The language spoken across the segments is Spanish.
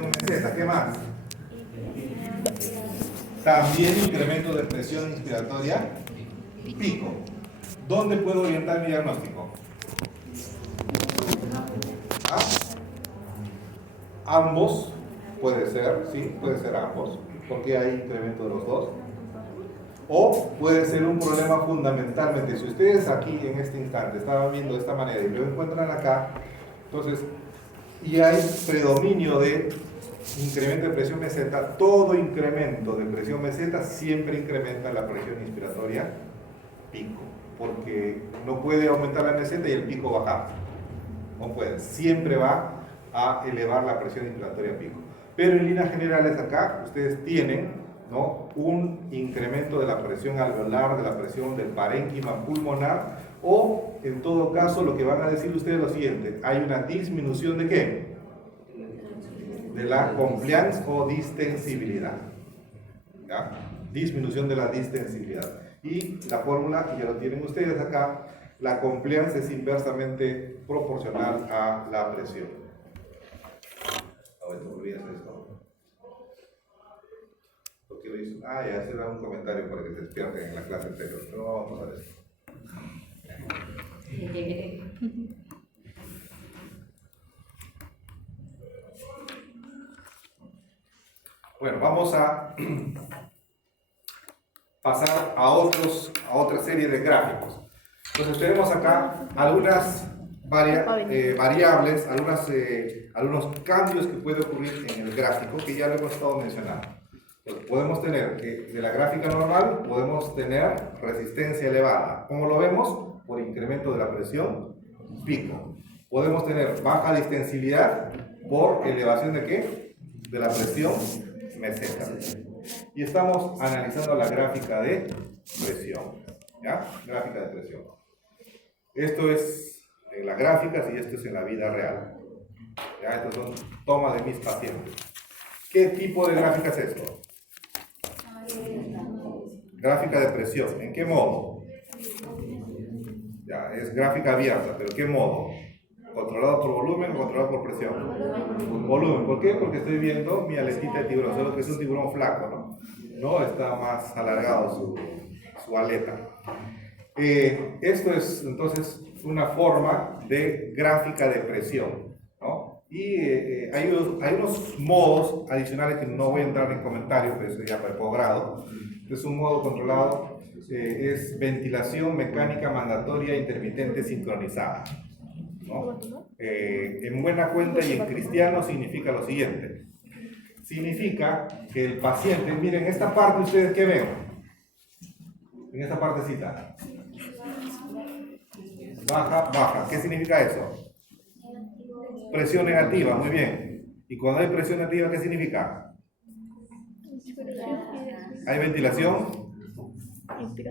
meseta. ¿Qué más? También incremento de presión inspiratoria pico. ¿Dónde puedo orientar mi diagnóstico? Ambos, puede ser, sí, puede ser ambos, porque hay incremento de los dos. O puede ser un problema fundamentalmente. Si ustedes aquí en este instante estaban viendo de esta manera y lo encuentran acá, entonces, y hay predominio de incremento de presión meseta, todo incremento de presión meseta siempre incrementa la presión inspiratoria pico, porque no puede aumentar la meseta y el pico bajar. No puede, siempre va a elevar la presión inspiratoria pico. Pero en líneas generales acá ustedes tienen, ¿no?, un incremento de la presión alveolar, de la presión del parénquima pulmonar, o en todo caso lo que van a decir ustedes es lo siguiente: hay una disminución de ¿qué? De la compliance o distensibilidad. ¿Ya? Disminución de la distensibilidad. Y la fórmula, y ya lo tienen ustedes acá, la compliance es inversamente proporcional a la presión. A ver, te olvidas esto. ¿Por qué lo hizo? Ah, ya, hacer un comentario para que se despierten en la clase anterior. Pero vamos a pasar esto. Bueno, vamos a pasar a otra serie de gráficos. Entonces tenemos acá algunas variables, algunos cambios que pueden ocurrir en el gráfico que ya lo hemos estado mencionando. Entonces, podemos tener que de la gráfica normal podemos tener resistencia elevada. ¿Cómo lo vemos? Por incremento de la presión pico. Podemos tener baja distensibilidad por elevación de ¿qué? De la presión meseta. Y estamos analizando la gráfica de presión. ¿Ya? Gráfica de presión. Esto es en las gráficas y esto es en la vida real. ¿Ya? Estas son tomas de mis pacientes. ¿Qué tipo de gráfica es esto? Gráfica de presión. ¿En qué modo? Ya, es gráfica abierta, pero ¿qué modo? ¿Controlado por volumen o controlado por presión? Volumen. ¿Por qué? Porque estoy viendo mi aletita de tiburón, solo que es un tiburón flaco, ¿no? No está más alargado su aleta. Esto es entonces una forma de gráfica de presión, ¿no? Y hay unos modos adicionales que no voy a entrar en comentarios, pero eso ya para el posgrado. Entonces, un modo controlado es ventilación mecánica mandatoria intermitente sincronizada, ¿no? En buena cuenta y en cristiano significa lo siguiente. Significa que el paciente, miren, esta parte ustedes ¿qué ven? En esta partecita. Baja, baja. ¿Qué significa eso? Presión negativa, muy bien. ¿Y cuando hay presión negativa, qué significa? ¿Hay ventilación?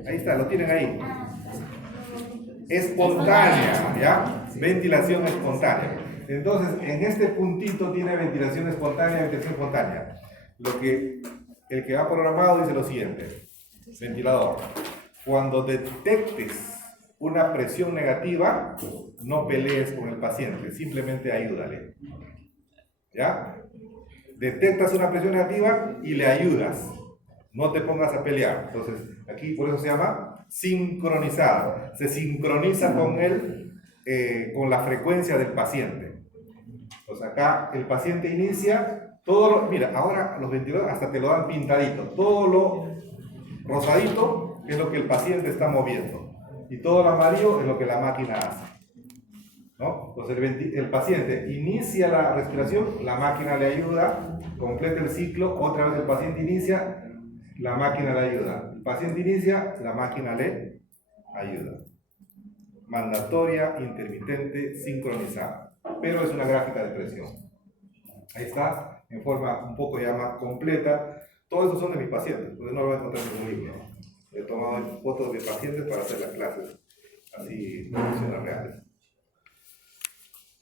Ahí está, lo tienen ahí. Espontánea, ¿ya? Ventilación espontánea. Entonces, en este puntito tiene ventilación espontánea, ventilación espontánea. El que ha programado dice lo siguiente: ventilador, cuando detectes una presión negativa, no pelees con el paciente, simplemente ayúdale. ¿Ya? Detectas una presión negativa y le ayudas. No te pongas a pelear. Entonces, aquí por eso se llama sincronizada. Se sincroniza con con la frecuencia del paciente. Entonces, acá el paciente inicia mira, ahora los ventiladores hasta te lo dan pintadito. Todo lo rosadito es lo que el paciente está moviendo. Y todo lo amarillo es lo que la máquina hace, ¿no? Entonces el paciente inicia la respiración, la máquina le ayuda, completa el ciclo, otra vez el paciente inicia, la máquina le ayuda. El paciente inicia, la máquina le ayuda. Mandatoria, intermitente, sincronizada. Pero es una gráfica de presión. Ahí está, en forma un poco ya más completa. Todos estos son de mis pacientes, porque no lo voy a encontrar en un libro. He tomado fotos de mis pacientes para hacer las clases así, condiciones reales.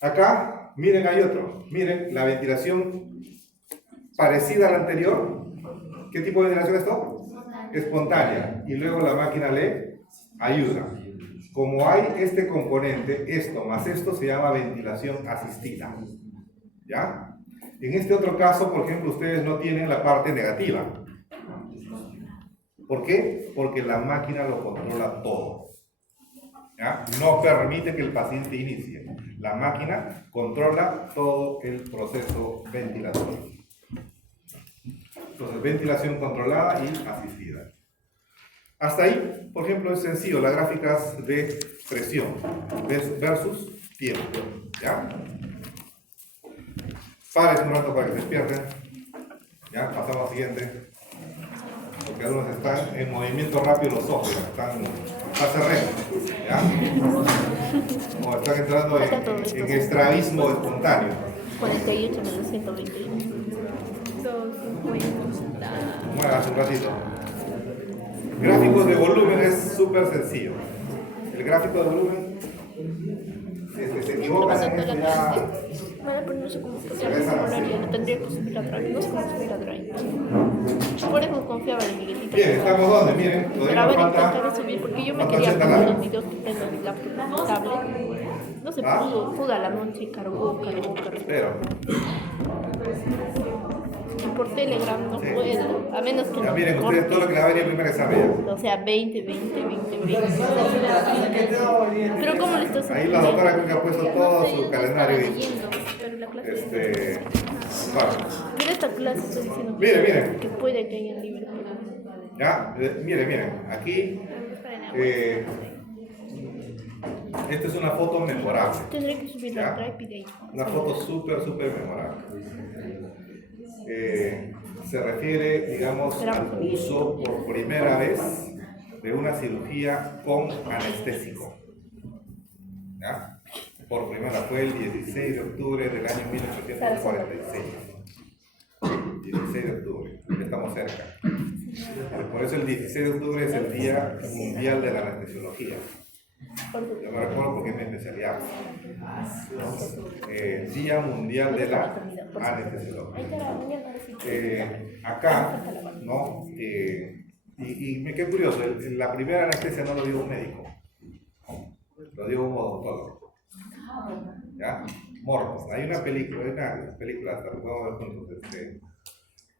Acá, miren, hay otro. Miren, la ventilación parecida a la anterior. ¿Qué tipo de ventilación es esto? Espontánea. Y luego la máquina le ayuda. Como hay este componente, esto más esto se llama ventilación asistida. ¿Ya? En este otro caso, por ejemplo, ustedes no tienen la parte negativa. ¿Por qué? Porque la máquina lo controla todo. ¿Ya? No permite que el paciente inicie. La máquina controla todo el proceso ventilatorio. Entonces, ventilación controlada y asistida. Hasta ahí, por ejemplo, es sencillo, las gráficas de presión versus tiempo. ¿Ya? Paren un rato para que se despierten. Ya, pasamos al siguiente. Porque algunos están en movimiento rápido los ojos, están fase REM, ¿ya? O están entrando en estrabismo espontáneo. 48 menos 121. 250. Muevas un ratito. Gráficos de volumen es súper sencillo. El gráfico de volumen, si se equivocan en esto ya... Vale, pero no sé cómo lo tendría que subir a Drive. No sé cómo subir a Drive. Por eso confiaba en Miguelito. Bien, ¿estamos donde? Miren, Pero a ver, todavía intentaré falta... subir porque yo me quería poner los videos que tengo en la tablet. No se pudo, pudo a la noche y cargó. Pero... Y por Telegram no puedo, a menos que Ya no miren, corte. ustedes todo lo que le va a venir el primer examen. O sea, 20. Pero ¿cómo le estás Ahí la doctora creo que ha puesto todo su calendario. Pero la clase Bueno. Mira esta clase, estoy diciendo Miren. que puede que haya libre. Ya, miren, aquí esta es una foto memorable. Tendré que subir la Drive y de ahí. Una foto súper memorable. Se refiere, digamos, al uso por primera vez de una cirugía con anestésico. ¿Ya? Por primera fue el 16 de octubre del año 1846. 16 de octubre, ya estamos cerca. Por eso el 16 de octubre es el Día Mundial de la Anestesiología. Yo me recuerdo porque es mi especialidad. Día Mundial de la Anestesiología. Acá, ¿no? Y me quedé curioso, la primera anestesia no lo dio un médico, lo dio un odontólogo. ¿Ya? Morton. Hay una película, hasta lo podemos ver juntos,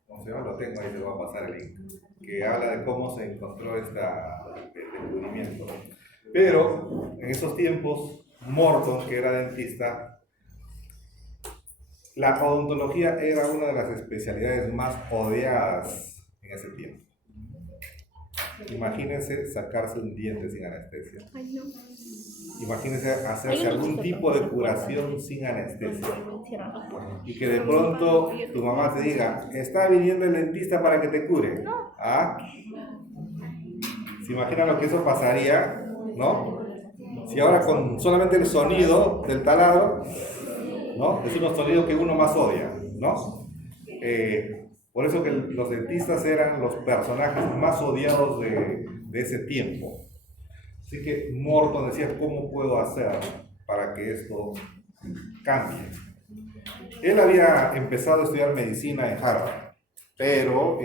¿cómo se llama? Lo tengo ahí, te voy a pasar el link, que habla de cómo se encontró el descubrimiento. Pero en esos tiempos, Morton, que era dentista, la odontología era una de las especialidades más odiadas en ese tiempo. Imagínense sacarse un diente sin anestesia. Imagínense hacerse algún tipo de curación sin anestesia. Y que de pronto tu mamá te diga, está viniendo el dentista para que te cure. ¿Ah? ¿Se imaginan lo que eso pasaría? ¿No? Si ahora con solamente el sonido del taladro, ¿no? Es un sonido que uno más odia, ¿no? Por eso que los dentistas eran los personajes más odiados de ese tiempo. Así que Morton decía, ¿cómo puedo hacer para que esto cambie? Él había empezado a estudiar medicina en Harvard, pero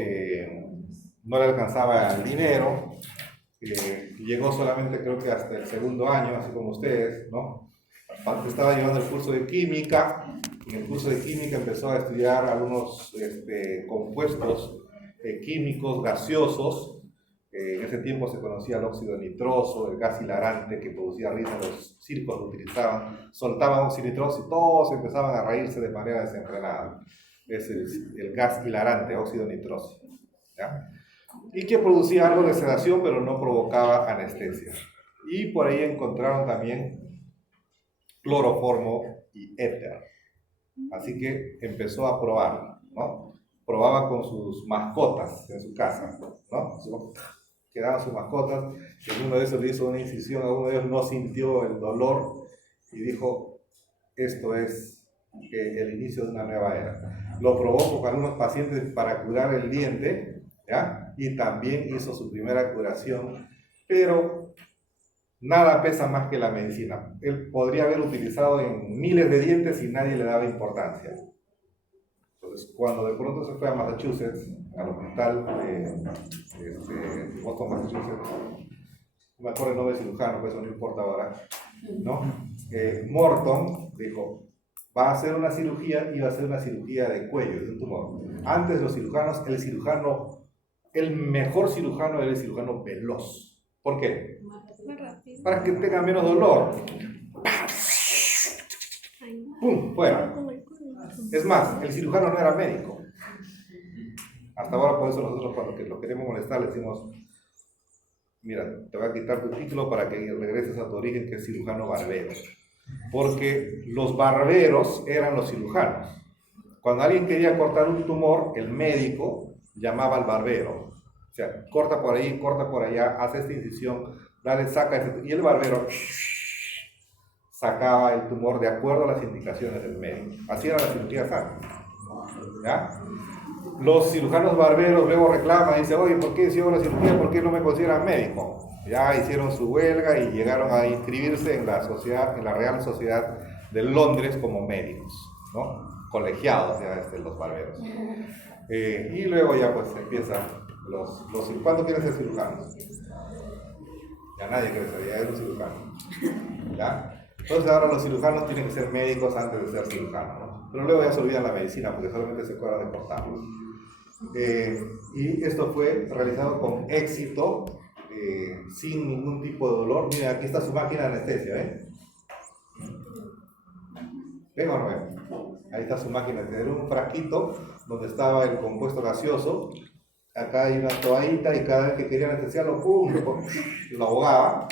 no le alcanzaba el dinero. Llegó solamente creo que hasta el segundo año, así como ustedes, ¿no? Estaba llevando el curso de química. En el curso de química empezó a estudiar algunos compuestos químicos gaseosos. En ese tiempo se conocía el óxido nitroso, el gas hilarante que producía risa, los circos lo utilizaban, soltaban óxido nitroso y todos empezaban a reírse de manera desenfrenada. Es el gas hilarante, óxido nitroso, ¿ya? Y que producía algo de sedación, pero no provocaba anestesia. Y por ahí encontraron también cloroformo y éter. Así que empezó a probar, ¿no? Probaba con sus mascotas en su casa, ¿no? Quedaban sus mascotas, y uno de esos le hizo una incisión, a uno de ellos no sintió el dolor y dijo, esto es el inicio de una nueva era. Lo probó con algunos pacientes para curar el diente, ¿ya? Y también hizo su primera curación, pero nada pesa más que la medicina. Él podría haber utilizado en miles de dientes y nadie le daba importancia. Entonces, cuando de pronto se fue a Massachusetts, al hospital de Boston, Massachusetts, no me acuerdo el nombre de cirujano, pues eso no importa ahora, ¿no? Morton dijo, va a hacer una cirugía y va a hacer una cirugía de cuello, de un tumor. Antes los cirujanos, el mejor cirujano era el cirujano veloz. ¿Por qué? Más rápido. Para que tenga menos dolor. Ay, ¡Pum! Fuera. Es más, el cirujano no era médico. Hasta ahora por eso nosotros cuando lo queremos molestar le decimos, mira, te voy a quitar tu título para que regreses a tu origen, que es cirujano barbero. Porque los barberos eran los cirujanos. Cuando alguien quería cortar un tumor, el médico llamaba al barbero. O sea, corta por ahí, corta por allá, hace esta incisión, dale, saca y el barbero sacaba el tumor de acuerdo a las indicaciones del médico. Así era la cirugía antes. ¿Ya? Los cirujanos barberos luego reclaman y dicen, oye, ¿por qué si hago la cirugía? ¿Por qué no me consideran médico? Ya hicieron su huelga y llegaron a inscribirse en la sociedad, en la Real Sociedad de Londres como médicos, ¿no? Colegiados ya los barberos. Y luego ya pues empiezan ¿cuántos quieren ser cirujanos? Ya nadie quiere ser, ya es un cirujano. ¿Ya? Entonces ahora los cirujanos tienen que ser médicos antes de ser cirujanos, ¿no? Pero luego ya se olvidan la medicina porque solamente se acuerdan de cortarlos. Y esto fue realizado con éxito, sin ningún tipo de dolor. Miren, aquí está su máquina de anestesia, ¿eh? ¿Ven o no ven? Ahí está su máquina. Era un frasquito donde estaba el compuesto gaseoso. Acá hay una toallita y cada vez que quería anestesiarlo, ¡pum!, lo ahogaba.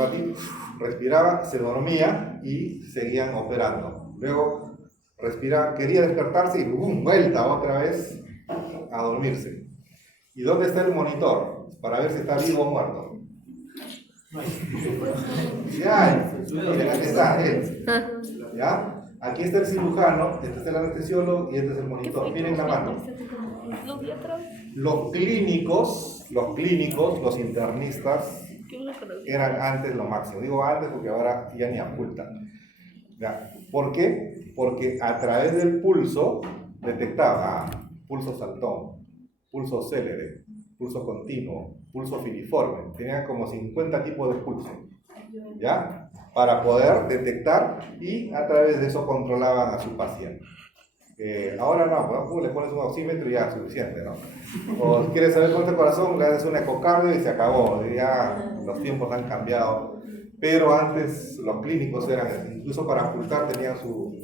Aquí, respiraba, se dormía y seguían operando. Luego respiraba, quería despertarse y ¡pum!, vuelta otra vez a dormirse. ¿Y dónde está el monitor? Para ver si está vivo o muerto. Ya, miren, aquí está él. ¿Ya? Aquí está el cirujano, este es el anestesiólogo y este es el monitor. Miren la mano. Los clínicos, los internistas, eran antes lo máximo. Digo antes porque ahora ya ni ocultan. ¿Ya? ¿Por qué? Porque a través del pulso detectaba pulso saltón, pulso célere, pulso continuo, pulso filiforme. Tenían como 50 tipos de pulso, ¿ya? Para poder detectar y a través de eso controlaban a su paciente. Ahora no, pues, le pones un oxímetro y ya es suficiente, ¿no? O quieres saber cuánto el corazón, le das un ecocardio y se acabó. Ya los tiempos han cambiado. Pero antes los clínicos eran, incluso para ocultar tenían su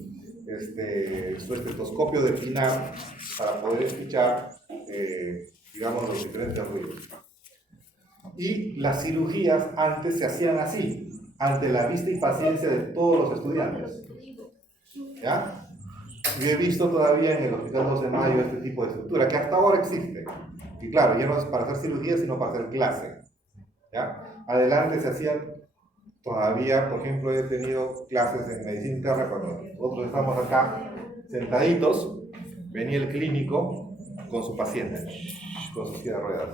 estetoscopio de pinar para poder escuchar, digamos, los diferentes ruidos. Y las cirugías antes se hacían así, ante la vista y paciencia de todos los estudiantes. ¿Ya? Yo he visto todavía en el Hospital 2 de Mayo este tipo de estructura, que hasta ahora existe. Y claro, ya no es para hacer cirugía, sino para hacer clase. ¿Ya? Adelante se hacían todavía, por ejemplo, he tenido clases en medicina interna cuando nosotros estamos acá sentaditos, venía el clínico con su paciente, con su silla de ruedas,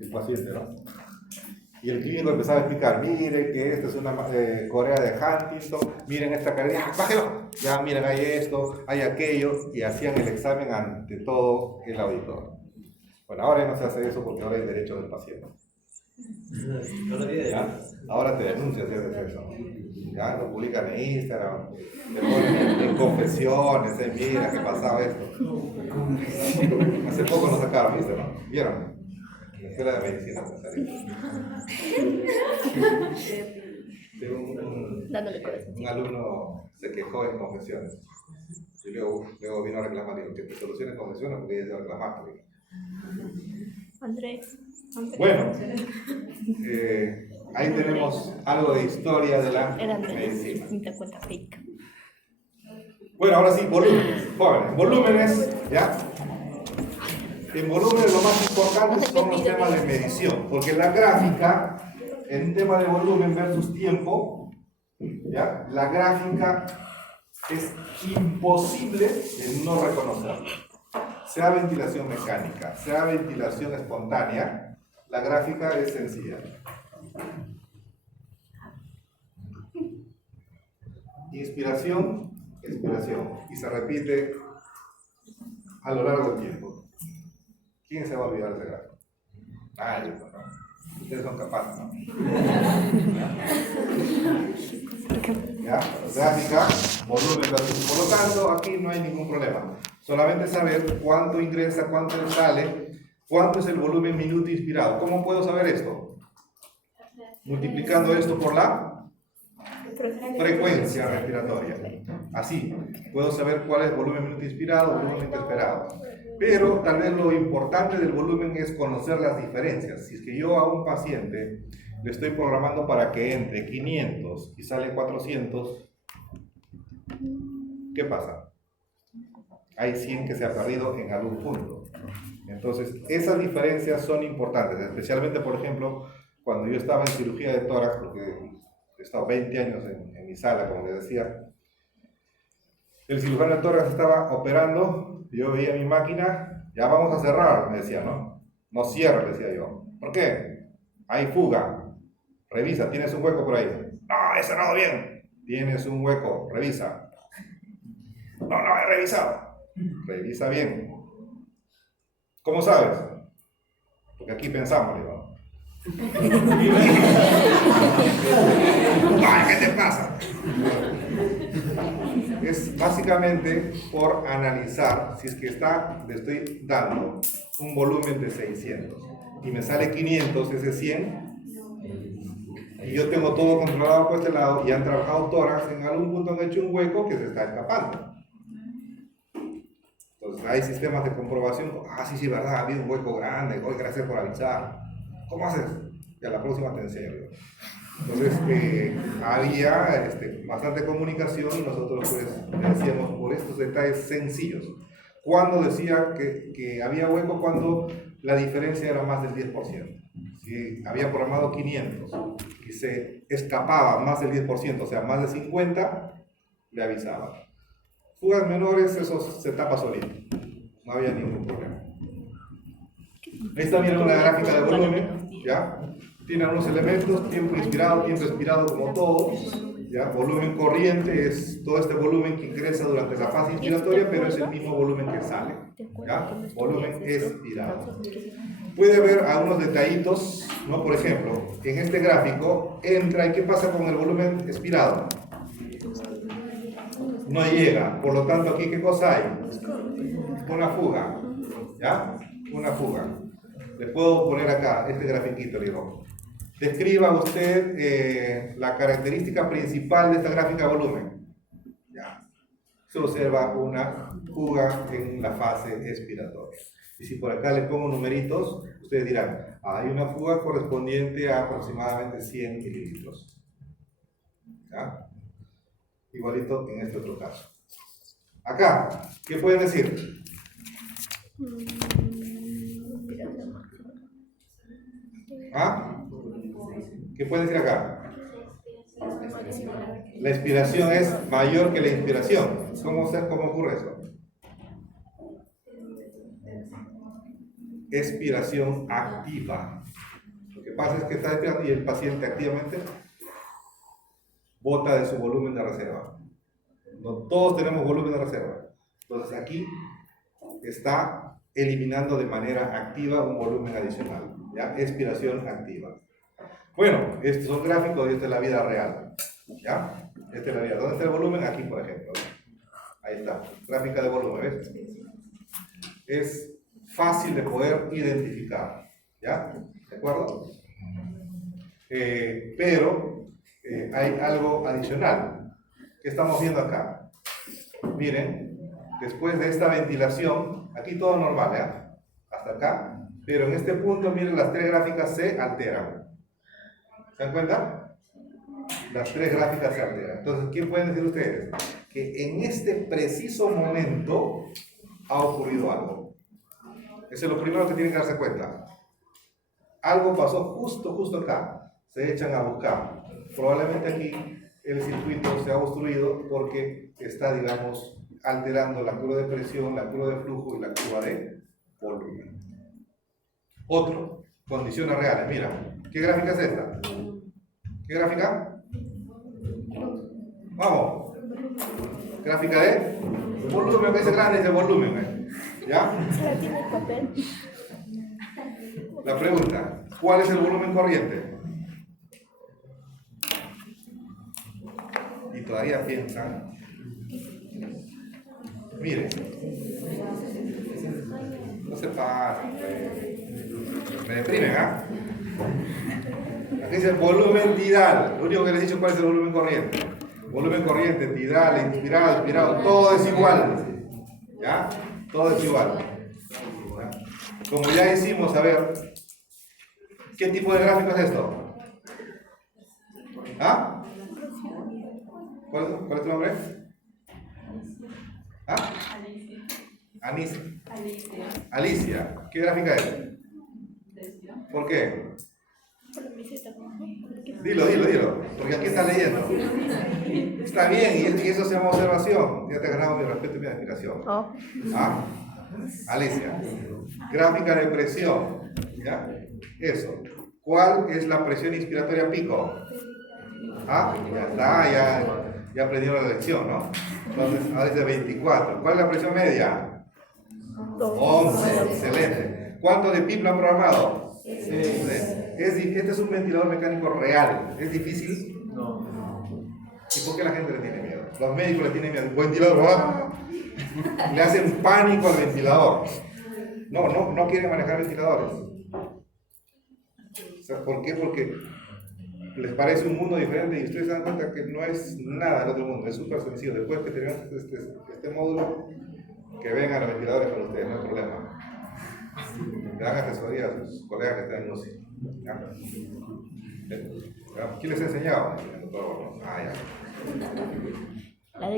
el paciente, ¿no? Y el clínico empezaba a explicar, miren que esta es una Corea de Huntington, miren esta carrera, bájelo, ya miren, hay esto, hay aquello, y hacían el examen ante todo el auditor. Bueno, ahora ya no se hace eso porque ahora hay derecho del paciente. ¿Ya? Ahora te denuncias si haces eso. ¿Ya? Lo publican en Instagram, te ponen en confesiones, mira que pasaba esto. Hace poco lo sacaron, ¿viste? ¿No? ¿Vieron? En la escuela de medicina. Un alumno se quejó en confesiones. Y luego vino a reclamar, digo, que te solucionen confesiones porque ya se reclamaste. Andrés. Bueno, ahí tenemos algo de historia de la medicina. Bueno, ahora sí, volúmenes. Jóvenes, volúmenes, ¿ya? En volúmenes lo más importante son los temas de medición, porque la gráfica, en un tema de volumen versus tiempo, ¿ya? La gráfica es imposible de no reconocerla. Sea ventilación mecánica, sea ventilación espontánea, la gráfica es sencilla. Inspiración, expiración, y se repite a lo largo del tiempo. ¿Quién se va a olvidar de ese gráfico? Nadie, ¿no? Ustedes son capaces, ¿no? ¿Ya? Gráfica, volumen. Por lo tanto, aquí no hay ningún problema. Solamente saber cuánto ingresa, cuánto sale, cuánto es el volumen minuto inspirado. ¿Cómo puedo saber esto? Multiplicando esto por la frecuencia respiratoria. Así, puedo saber cuál es el volumen minuto inspirado, volumen minuto esperado. Pero tal vez lo importante del volumen es conocer las diferencias. Si es que yo a un paciente le estoy programando para que entre 500 y sale 400, ¿qué pasa? Hay 100 que se ha perdido en algún punto. Entonces, esas diferencias son importantes, especialmente, por ejemplo, cuando yo estaba en cirugía de tórax, porque he estado 20 años en mi sala, como les decía. El cirujano de tórax estaba operando, yo veía mi máquina, ya vamos a cerrar, me decía, ¿no? No cierre, decía yo. ¿Por qué? Hay fuga. Revisa, ¿tienes un hueco por ahí? No, he cerrado bien. Tienes un hueco, revisa. No, he revisado. Revisa bien. ¿Cómo sabes? Porque aquí pensamos, digo. Ay, ¿qué te pasa? Es básicamente por analizar si es que le estoy dando un volumen de 600 y me sale 500, ese 100, y yo tengo todo controlado por este lado y han trabajado tórax, en algún punto han hecho un hueco que se está escapando. Entonces hay sistemas de comprobación. Sí, verdad, ha habido un hueco grande, oye, gracias por avisar. ¿Cómo haces? Y a la próxima te enseño. Entonces había bastante comunicación y nosotros pues le decíamos por estos detalles sencillos. Cuando decía que había hueco cuando la diferencia era más del 10%. Si había programado 500 y se escapaba más del 10%, o sea, más de 50, le avisaba. Fugas menores, eso se tapa solito. No había ningún problema. Esta viene una gráfica de volumen, ¿ya? Tiene algunos elementos, tiempo inspirado, tiempo expirado, como todo, ¿ya? Volumen corriente es todo este volumen que ingresa durante la fase inspiratoria, pero es el mismo volumen que sale, ¿ya? Volumen expirado. Puede ver algunos detallitos, ¿no? Por ejemplo, en este gráfico entra, ¿y qué pasa con el volumen expirado? No llega, por lo tanto aquí ¿qué cosa hay? Una fuga, ¿ya? Una fuga. Le puedo poner acá este grafiquito, digo. Describa usted la característica principal de esta gráfica de volumen. Ya. Se observa una fuga en la fase expiratoria. Y si por acá le pongo numeritos, ustedes dirán, hay una fuga correspondiente a aproximadamente 100 mililitros. ¿Ya? Igualito en este otro caso. Acá, ¿qué pueden decir? ¿Ah? ¿Qué pueden decir acá? La expiración es mayor que la inspiración. ¿Cómo ocurre eso? Expiración activa. Lo que pasa es que está expirando y el paciente activamente bota de su volumen de reserva. No todos tenemos volumen de reserva. Entonces aquí está eliminando de manera activa un volumen adicional. ¿Ya? Expiración activa. Bueno, estos son gráficos y esta es la vida real. ¿Ya? Esta es la vida. ¿Dónde está el volumen? Aquí, por ejemplo. Ahí está. Gráfica de volumen. ¿Ves? Es fácil de poder identificar. ¿Ya? ¿De acuerdo? Pero hay algo adicional. ¿Qué estamos viendo acá? Miren, después de esta ventilación, aquí todo normal, ¿ya? Hasta acá. Pero en este punto, miren, las tres gráficas se alteran. ¿Se dan cuenta? Las tres gráficas se alteran. Entonces, ¿qué pueden decir ustedes? Que en este preciso momento ha ocurrido algo. Eso es lo primero que tienen que darse cuenta. Algo pasó justo acá. Se echan a buscar. Probablemente aquí el circuito se ha obstruido porque está, digamos, alterando la curva de presión, la curva de flujo y la curva de volumen. Otro, condiciones reales. Mira, ¿qué gráfica es esta? ¿Qué gráfica? Vamos. Gráfica de volumen, veces grande es de volumen. ¿Ya? ¿Será que tiene papel? La pregunta, ¿Cuál es el volumen corriente? Y todavía piensan. Miren. No se paran. Me deprimen, ¿ah? Aquí dice volumen tidal. Lo único que les he dicho cuál es el volumen corriente. Volumen corriente, tidal, inspirado, expirado, todo es igual. ¿Ya? Todo es igual. ¿Ya? Como ya hicimos, a ver, ¿qué tipo de gráfico es esto? ¿Ah? ¿Cuál es tu nombre? ¿Ah? Alicia. ¿Qué gráfica es? ¿Por qué? Dilo, porque aquí está leyendo. Está bien, y eso se llama observación. Ya te has ganado mi respeto y mi admiración. Oh. ¿Ah? Alicia. Gráfica de presión. ¿Ya? Eso. ¿Cuál es la presión inspiratoria pico? Ah, ya está, ya aprendieron la lección, ¿no? Entonces, ahora dice 24. ¿Cuál es la presión media? 11. Excelente. ¿Cuánto de PIB lo han programado? Este es un ventilador mecánico real. ¿Es difícil? No. ¿Y por qué la gente le tiene miedo? Los médicos le tienen miedo. Ventilador, ¿verdad? Le hacen pánico al ventilador. No quieren manejar ventiladores. ¿Por qué? Porque les parece un mundo diferente y ustedes se dan cuenta que no es nada del otro mundo, es súper sencillo. Después que tenemos este módulo, que vengan los ventiladores con ustedes, no hay problema. Le dan asesoría a sus colegas que están en UCI. ¿Quién les ha enseñado?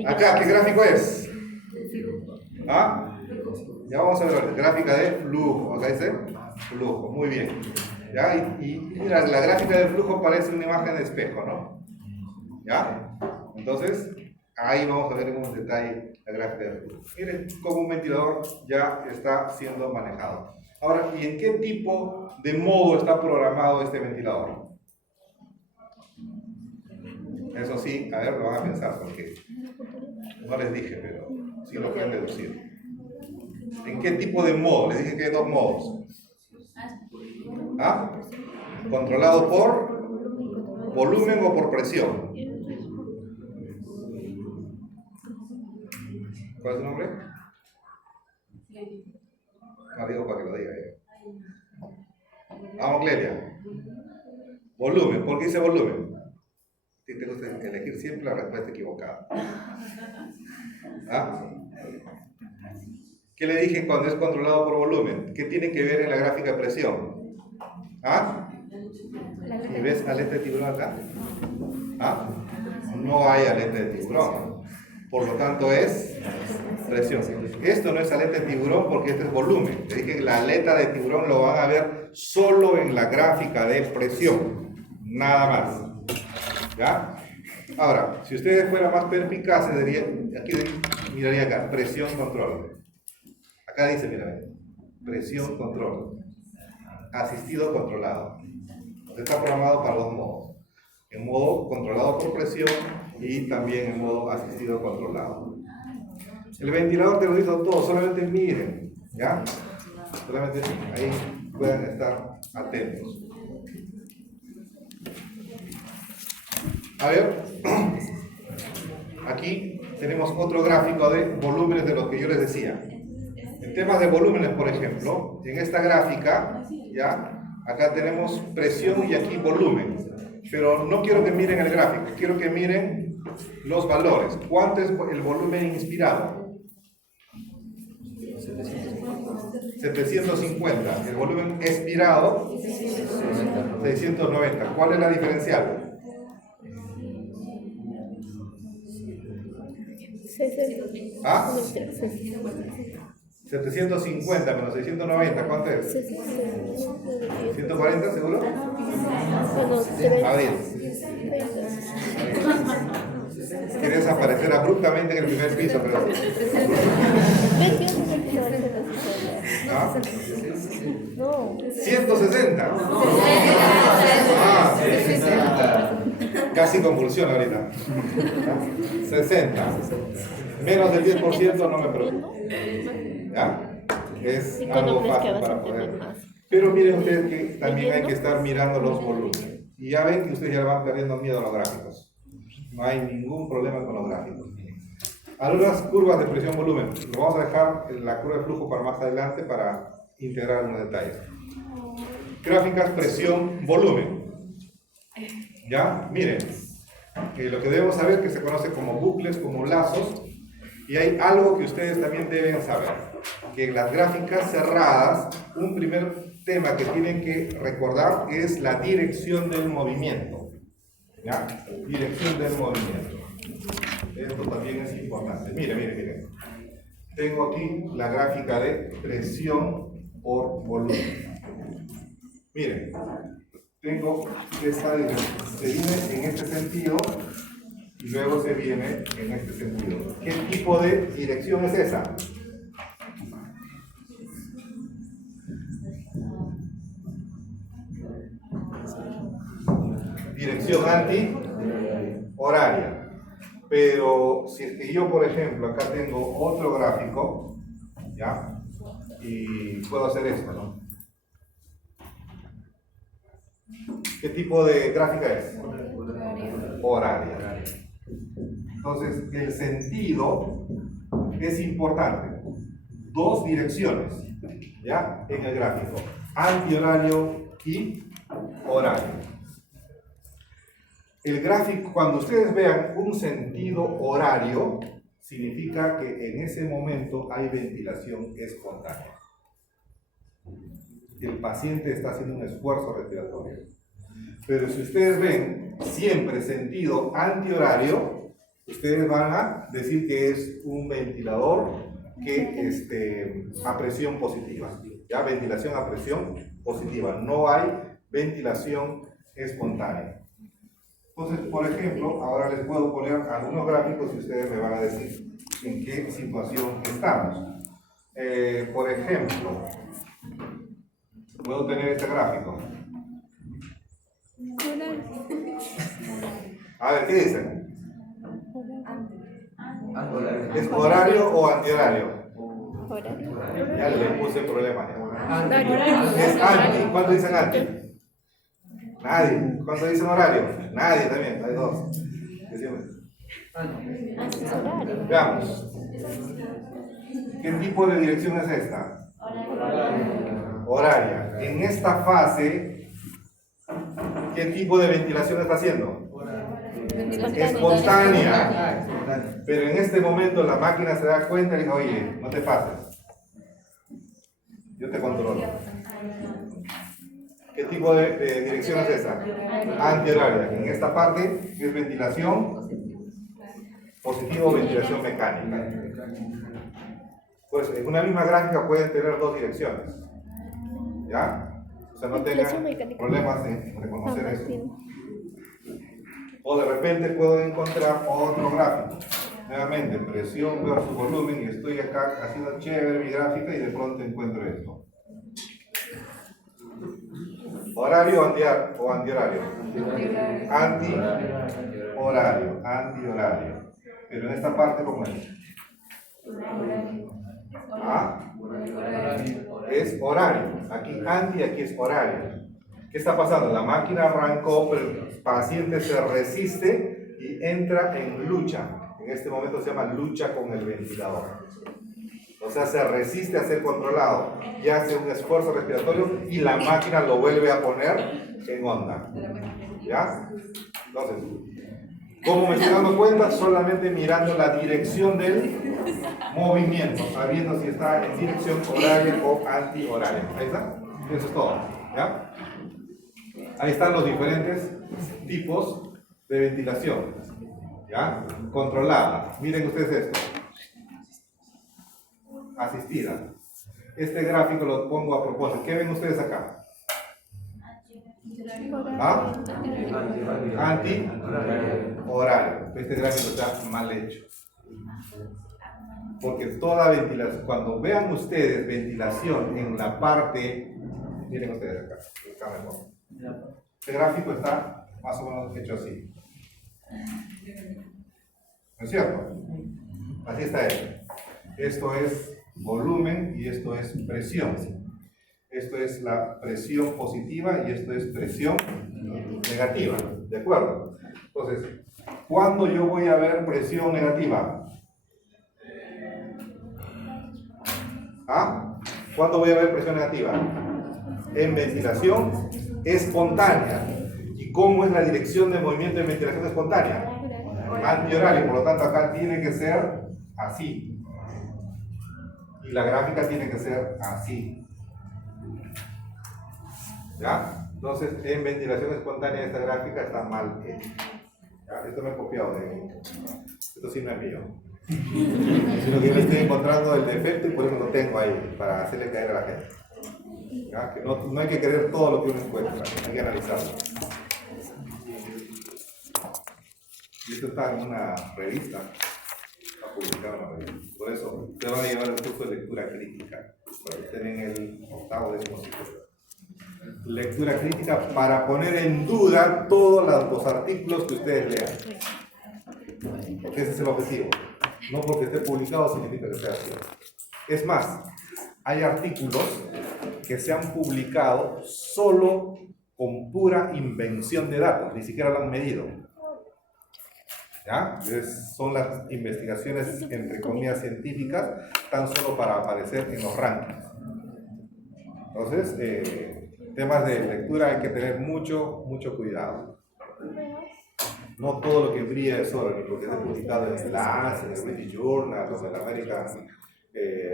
Acá, ¿qué gráfico es? ¿Ah? Ya vamos a ver, gráfica de flujo. Acá dice flujo, muy bien. ¿Ya? Y mira, la gráfica de flujo parece una imagen de espejo, ¿no? ¿Ya? Entonces, ahí vamos a ver en un detalle la gráfica de flujo. Miren cómo un ventilador ya está siendo manejado. Ahora, ¿y en qué tipo de modo está programado este ventilador? Eso sí, a ver, lo van a pensar porque no les dije, pero sí lo pueden deducir. ¿En qué tipo de modo? Les dije que hay dos modos. ¿Ah? ¿Controlado por volumen o por presión? ¿Cuál es tu nombre? No digo para que lo diga yo. Vamos, Clelia. Volumen. ¿Por qué dice volumen? Si te gusta elegir siempre la respuesta equivocada. ¿Ah? ¿Qué le dije cuando es controlado por volumen? ¿Qué tiene que ver en la gráfica de presión? ¿Ah? ¿Y ves aleta de tiburón acá? ¿Ah? No hay aleta de tiburón. Por lo tanto es presión. Esto no es aleta de tiburón porque este es volumen. Te dije que la aleta de tiburón lo van a ver solo en la gráfica de presión. Nada más. ¿Ya? Ahora, si ustedes fueran más perspicaces, aquí miraría acá, presión control. Acá dice, mira, presión control. Asistido controlado. Está programado para dos modos. En modo controlado por presión y también en modo asistido controlado. El ventilador te lo hizo todo, solamente miren, ¿ya? Solamente ahí pueden estar atentos. A ver, aquí tenemos otro gráfico de volúmenes de lo que yo les decía. En temas de volúmenes, por ejemplo, en esta gráfica, ¿ya? Acá tenemos presión y aquí volumen. Pero no quiero que miren el gráfico, quiero que miren los valores. ¿Cuánto es el volumen inspirado? 750. El volumen expirado, 690. ¿Cuál es la diferencial? 'Ah? 750 menos 690, ¿cuánto es? 140, ¿seguro? Abril. Quieres aparecer abruptamente en el primer piso, pero... ¿Ah? No. 160. Ah, 60. Casi convulsión ahorita. 60. Menos del 10% no me preocupo. ¿Ya? Es algo fácil para poder. Pero miren ustedes que también hay que estar mirando los volúmenes. Y ya ven que ustedes ya van perdiendo miedo a los gráficos. No hay ningún problema con los gráficos. Algunas curvas de presión volumen. Lo vamos a dejar en la curva de flujo para más adelante para integrar algunos detalles. Gráficas presión volumen. ¿Ya? Miren. Lo que debemos saber que se conoce como bucles, como lazos. Y hay algo que ustedes también deben saber. Que en las gráficas cerradas, un primer tema que tienen que recordar es la dirección del movimiento. ¿Ya? Dirección del movimiento. Esto también es importante. Miren. Tengo aquí la gráfica de presión por volumen. Miren, tengo esta dirección. Se viene en este sentido y luego se viene en este sentido. ¿Qué tipo de dirección es esa? Dirección anti-horaria. Pero si es que yo, por ejemplo, acá tengo otro gráfico, ¿ya? Y puedo hacer esto, ¿no? ¿Qué tipo de gráfica es? Horaria. Entonces, el sentido es importante. Dos direcciones, ¿ya? En el gráfico. Antihorario y horario. El gráfico, cuando ustedes vean un sentido horario, significa que en ese momento hay ventilación espontánea. El paciente está haciendo un esfuerzo respiratorio. Pero si ustedes ven siempre sentido antihorario, ustedes van a decir que es un ventilador que a presión positiva. Ya, ventilación a presión positiva. No hay ventilación espontánea. Entonces, por ejemplo, ahora les puedo poner algunos gráficos y ustedes me van a decir en qué situación estamos. Por ejemplo, puedo tener este gráfico. A ver, ¿qué dicen? ¿Es horario o antihorario? Horario. Ya le puse problema. Es anti. ¿Cuánto dicen anti? Nadie. ¿Cuánto dicen horario? Nadie también. Hay dos. Horario. Veamos. ¿Qué tipo de dirección es esta? Horaria. En esta fase, ¿qué tipo de ventilación está haciendo? Espontánea. Pero en este momento la máquina se da cuenta y dice, oye, no te pases. Yo te controlo. ¿Qué tipo de dirección es esa? Antihoraria. En esta parte es ventilación positiva o ventilación mecánica. Pues en una misma gráfica pueden tener dos direcciones. ¿Ya? O sea, no tengan problemas en reconocer eso. O de repente puedo encontrar otro gráfico. Nuevamente, presión versus volumen, y estoy acá haciendo chévere mi gráfica y de pronto encuentro esto. ¿Horario o antihorario? Antihorario. Pero en esta parte, ¿cómo es? Es horario. Aquí anti, aquí es horario. ¿Qué está pasando? La máquina arrancó, pero el paciente se resiste y entra en lucha. En este momento se llama lucha con el ventilador. O sea, se resiste a ser controlado y hace un esfuerzo respiratorio y la máquina lo vuelve a poner en onda. ¿Ya? Entonces, ¿cómo me estoy dando cuenta? Solamente mirando la dirección del movimiento, sabiendo si está en dirección horaria o antihoraria. Ahí está. Eso es todo. ¿Ya? Ahí están los diferentes tipos de ventilación. ¿Ya? Controlada. Miren ustedes esto. Asistida. Este gráfico lo pongo a propósito. ¿Qué ven ustedes acá? Anti-horario. Este gráfico está mal hecho. Porque toda ventilación, cuando vean ustedes ventilación en la parte, miren ustedes acá mejor. Este gráfico está más o menos hecho así. ¿No es cierto? Así está hecho. Esto es volumen y esto es presión. Esto es la presión positiva y esto es presión negativa, ¿de acuerdo? Entonces, ¿cuándo yo voy a ver presión negativa? ¿Ah? ¿Cuándo voy a ver presión negativa? En ventilación espontánea. ¿Y cómo es la dirección de movimiento en ventilación espontánea? Antihorario, por lo tanto acá tiene que ser así. Y la gráfica tiene que ser así. ¿Ya? Entonces, en ventilación espontánea esta gráfica está mal hecha. ¿Ya? Esto me he copiado de... Esto sí no es mío. Sino que yo estoy encontrando el defecto y por eso lo tengo ahí, para hacerle caer a la gente. ¿Ya? Que no hay que creer todo lo que uno encuentra, hay que analizarlo. Y esto está en una revista, está publicado en una revista. Por eso, ustedes van a llevar el curso de lectura crítica, para que estén en el octavo décimo ciclo. Lectura crítica para poner en duda todos los artículos que ustedes lean. Porque ese es el objetivo. No porque esté publicado significa que sea así. Es más, hay artículos que se han publicado solo con pura invención de datos, ni siquiera lo han medido. ¿Ya? Son las investigaciones, entre comillas, científicas, tan solo para aparecer en los rankings. Entonces, temas de lectura hay que tener mucho cuidado. No todo lo que brilla es oro, ni porque está publicado en el Lancet, en el British Journal, o en la American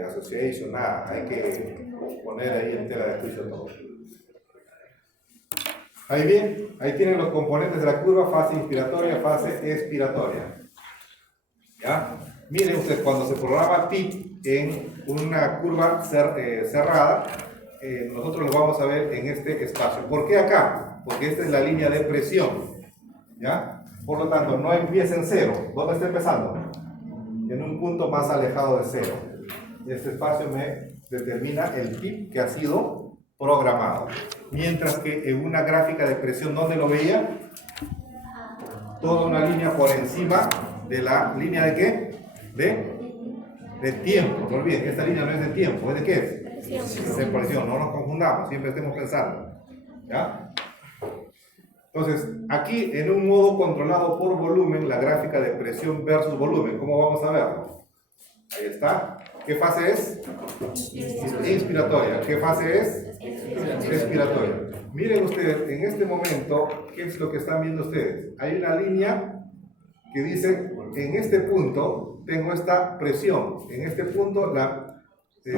Association, nada. Hay que poner ahí en tela de juicio todo. Ahí bien, ahí tienen los componentes de la curva, fase inspiratoria, fase expiratoria. ¿Ya? Miren ustedes, cuando se programa PIP en una curva cerrada, nosotros lo vamos a ver en este espacio. ¿Por qué acá? Porque esta es la línea de presión. ¿Ya? Por lo tanto, no empieza en cero. ¿Dónde está empezando? En un punto más alejado de cero. Este espacio me determina el PIP que ha sido programado. Mientras que en una gráfica de presión, ¿dónde lo veía? Toda una línea por encima de la línea de ¿qué? De tiempo. No olviden que esta línea no es de tiempo. ¿Es de qué es? Es de presión. No nos confundamos, siempre estemos pensando. ¿Ya? Entonces, aquí en un modo controlado por volumen, la gráfica de presión versus volumen, ¿cómo vamos a verlo? Ahí está. ¿Qué fase es? Inspiratoria. ¿Qué fase es? Expiratoria. Miren ustedes, en este momento, ¿qué es lo que están viendo ustedes? Hay una línea que dice, en este punto tengo esta presión, en este punto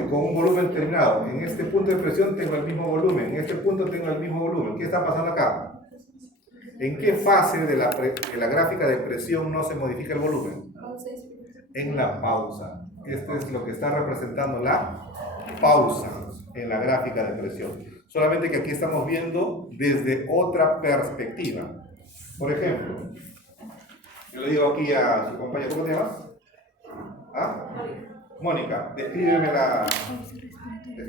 con un volumen determinado, en este punto de presión tengo el mismo volumen, en este punto tengo el mismo volumen. ¿Qué está pasando acá? ¿En qué fase de la gráfica de presión no se modifica el volumen? En la pausa. Esto es lo que está representando la pausa en la gráfica de presión. Solamente que aquí estamos viendo desde otra perspectiva. Por ejemplo, yo le digo aquí a su compañera, ¿cómo te llamas? ¿Ah? Mónica, descríbeme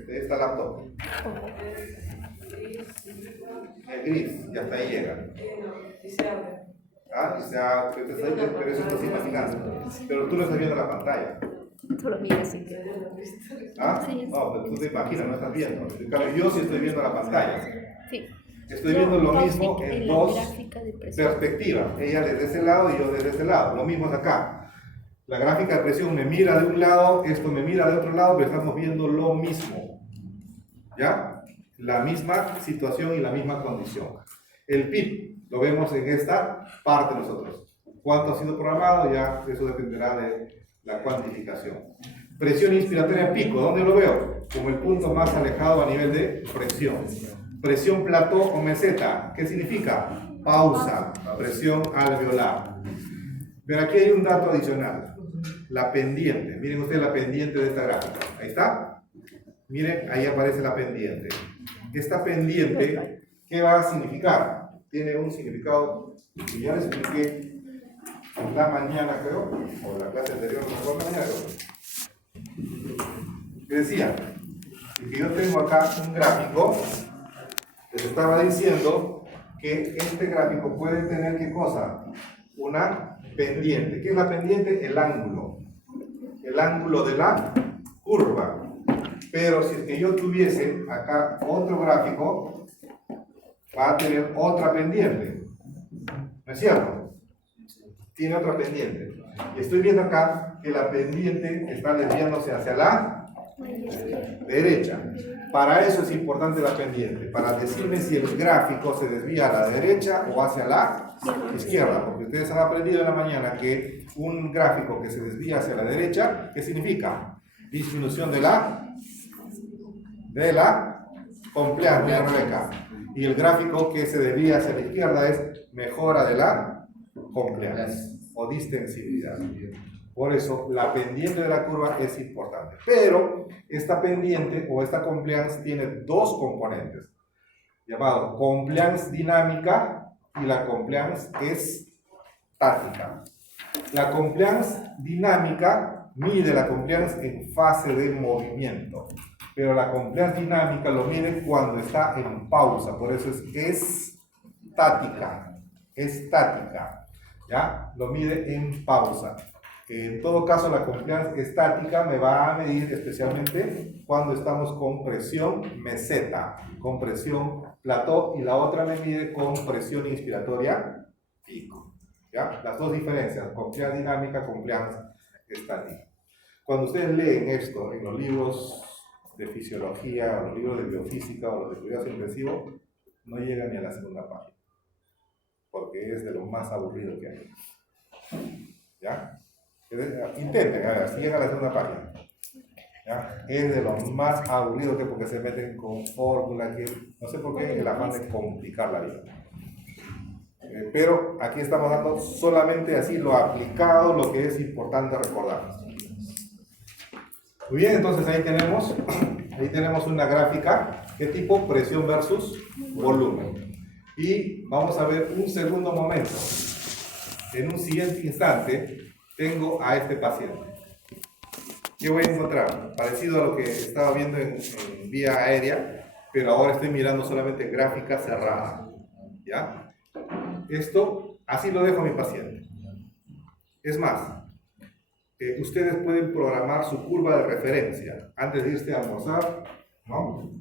esta laptop. Es gris, y hasta ahí llega. Ah, pero eso estás imaginando. Pero tú no estás viendo la pantalla. Tú lo miras sin que... ¿Ah? No, pero tú te imaginas, no estás viendo. En cambio, yo sí estoy viendo la pantalla. Sí. Estoy viendo lo mismo en dos perspectivas. Ella desde ese lado y yo desde ese lado. Lo mismo es acá. La gráfica de presión me mira de un lado, esto me mira de otro lado, pero estamos viendo lo mismo. ¿Ya? La misma situación y la misma condición. El PIP lo vemos en esta parte nosotros. ¿Cuánto ha sido programado? Ya eso dependerá de la cuantificación. Presión inspiratoria pico, ¿dónde lo veo? Como el punto más alejado a nivel de presión. Presión plató o meseta, ¿qué significa? Pausa, presión alveolar. Pero aquí hay un dato adicional, la pendiente. Miren ustedes la pendiente de esta gráfica. Ahí está. Miren, ahí aparece la pendiente. Esta pendiente, ¿qué va a significar? Tiene un significado que ya les expliqué en la mañana, creo, o la clase anterior, no recuerdo, mañana, creo. Que decía que yo tengo acá un gráfico. Les estaba diciendo que este gráfico puede tener, ¿qué cosa? Una pendiente. ¿Qué es la pendiente? El ángulo. El ángulo de la curva. Pero si es que yo tuviese acá otro gráfico, va a tener otra pendiente. ¿No es cierto? Tiene otra pendiente. Y estoy viendo acá que la pendiente está desviándose hacia la derecha. Para eso es importante la pendiente, para decirme si el gráfico se desvía a la derecha o hacia la izquierda, porque ustedes han aprendido en la mañana que un gráfico que se desvía hacia la derecha, ¿qué significa? Disminución de la compliance, mira Rebeca. Y el gráfico que se desvía hacia la izquierda es mejora de la compliance o distensibilidad. Por eso, la pendiente de la curva es importante. Pero, esta pendiente o esta compliance tiene dos componentes, llamado compliance dinámica y la compliance estática. La compliance dinámica mide la compliance en fase de movimiento, pero la compliance dinámica lo mide cuando está en pausa, por eso es estática, ¿ya? Lo mide en pausa. En todo caso, la compliance estática me va a medir especialmente cuando estamos con presión meseta, con presión plató, y la otra me mide con presión inspiratoria pico. ¿Ya? Las dos diferencias, compliance dinámica, compliance estática. Cuando ustedes leen esto en los libros de fisiología, o los libros de biofísica, o los de cuidados intensivos, no llegan ni a la segunda página, porque es de lo más aburrido que hay. ¿Ya? Intenten, a ver, si llegan a la segunda página. ¿Ya? Es de lo más aburrido que, porque se meten con fórmulas que no sé por qué el afán de complicar la vida. Pero aquí estamos dando solamente así lo aplicado, lo que es importante recordar. Muy bien, entonces ahí tenemos una gráfica. ¿Qué tipo? Presión versus volumen. Y vamos a ver un segundo momento. En un siguiente instante tengo a este paciente. ¿Qué voy a encontrar? Parecido a lo que estaba viendo en vía aérea, pero ahora estoy mirando solamente gráfica cerrada. ¿Ya? Esto, así lo dejo a mi paciente. Es más, ustedes pueden programar su curva de referencia. Antes de irse a almorzar, ¿no?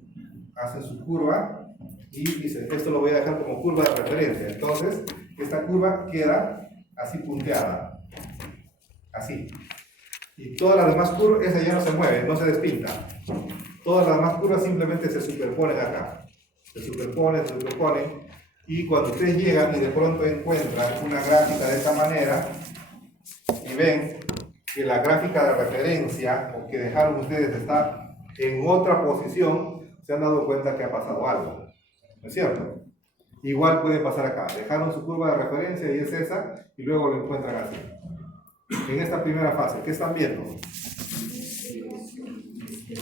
Hacen su curva y dicen, esto lo voy a dejar como curva de referencia. Entonces, esta curva queda así punteada. Así. Y todas las demás curvas, esa ya no se mueve, no se despinta. Todas las demás curvas simplemente se superponen acá. Se superponen. Y cuando ustedes llegan y de pronto encuentran una gráfica de esta manera y ven que la gráfica de referencia o que dejaron ustedes está en otra posición, se han dado cuenta que ha pasado algo. ¿No es cierto? Igual puede pasar acá. Dejaron su curva de referencia y es esa, y luego lo encuentran así. En esta primera fase, ¿qué están viendo?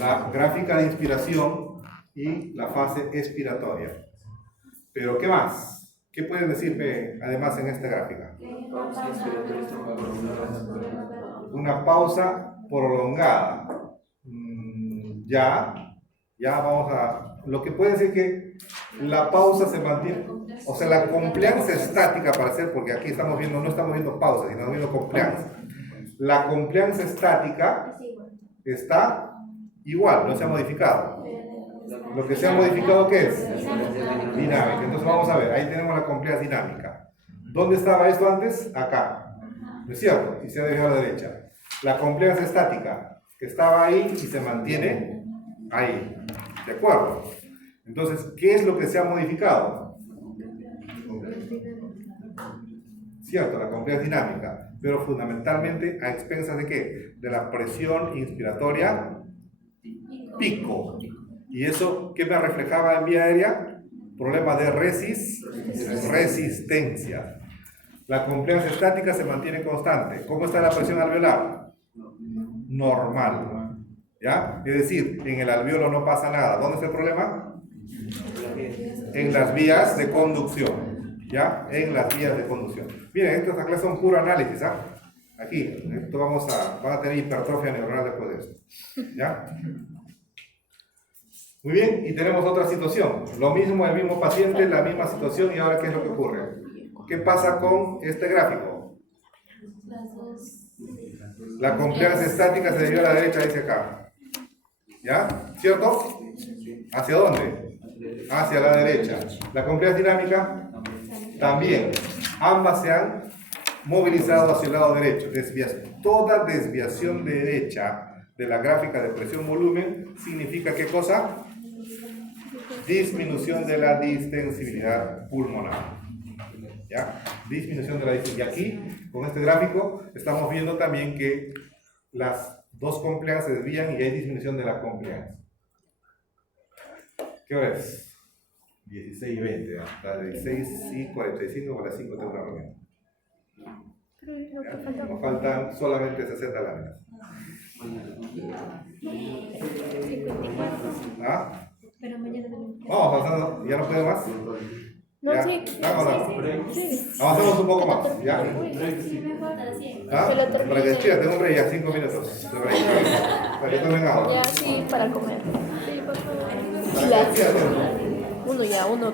La gráfica de inspiración y la fase expiratoria. Pero ¿qué más? ¿Qué pueden decirme además en esta gráfica? Una pausa prolongada. Ya vamos a... Lo que puede decir que la pausa se mantiene, o sea, la compliance estática para hacer, porque aquí estamos viendo, no estamos viendo pausa, sino estamos viendo compliance. La compliance estática está igual, no se ha modificado. Lo que se ha modificado, ¿qué es? Dinámica. Entonces vamos a ver, ahí tenemos la compliance dinámica. ¿Dónde estaba esto antes? Acá. ¿No es cierto? Y se ha dejado a la derecha. La compliance estática, que estaba ahí y se mantiene ahí. ¿De acuerdo? Entonces, ¿qué es lo que se ha modificado? Cierto, la compliance dinámica, pero fundamentalmente a expensas de ¿qué? De la presión inspiratoria pico. ¿Y eso qué me reflejaba en vía aérea? Problema de resistencia. La compliance estática se mantiene constante. ¿Cómo está la presión alveolar? Normal. ¿Ya? Es decir, en el alveolo no pasa nada. ¿Dónde está el problema? En las vías de conducción. ¿Ya? En las vías de conducción. Miren, estas clases son puro análisis, ¿ah? Aquí, esto van a tener hipertrofia neuronal después de esto. ¿Ya? Muy bien, y tenemos otra situación. Lo mismo, el mismo paciente, la misma situación, y ahora ¿qué es lo que ocurre? ¿Qué pasa con este gráfico? La compliance estática se debió a la derecha, dice acá. ¿Ya? ¿Cierto? ¿Hacia dónde? Hacia la derecha. La compleja dinámica también. Ambas se han movilizado hacia el lado derecho. Toda desviación derecha de la gráfica de presión-volumen significa ¿qué cosa? Disminución de la distensibilidad pulmonar. ¿Ya? Disminución de la distensibilidad. Y aquí, con este gráfico, estamos viendo también que las dos compliance se desvían y hay disminución de la compliance. ¿Qué hora es? 16:20. Hasta 16:45 para las 5 tengo una reunión. ¿Ya? Nos faltan solamente 60 láminas. 54. ¿Ah? Pero mañana también. Vamos avanzando. ¿Ya no puedo más? No, ¿Ya? sí, Sí. Avancemos un poco más. ¿Ya? ¿Ah? Para que despida, tengo un break ya, 5 minutos. De break. Para que tomen agua. Ya, sí, para comer. Sí, por favor. Para que Ya. despida, Uno ya, uno.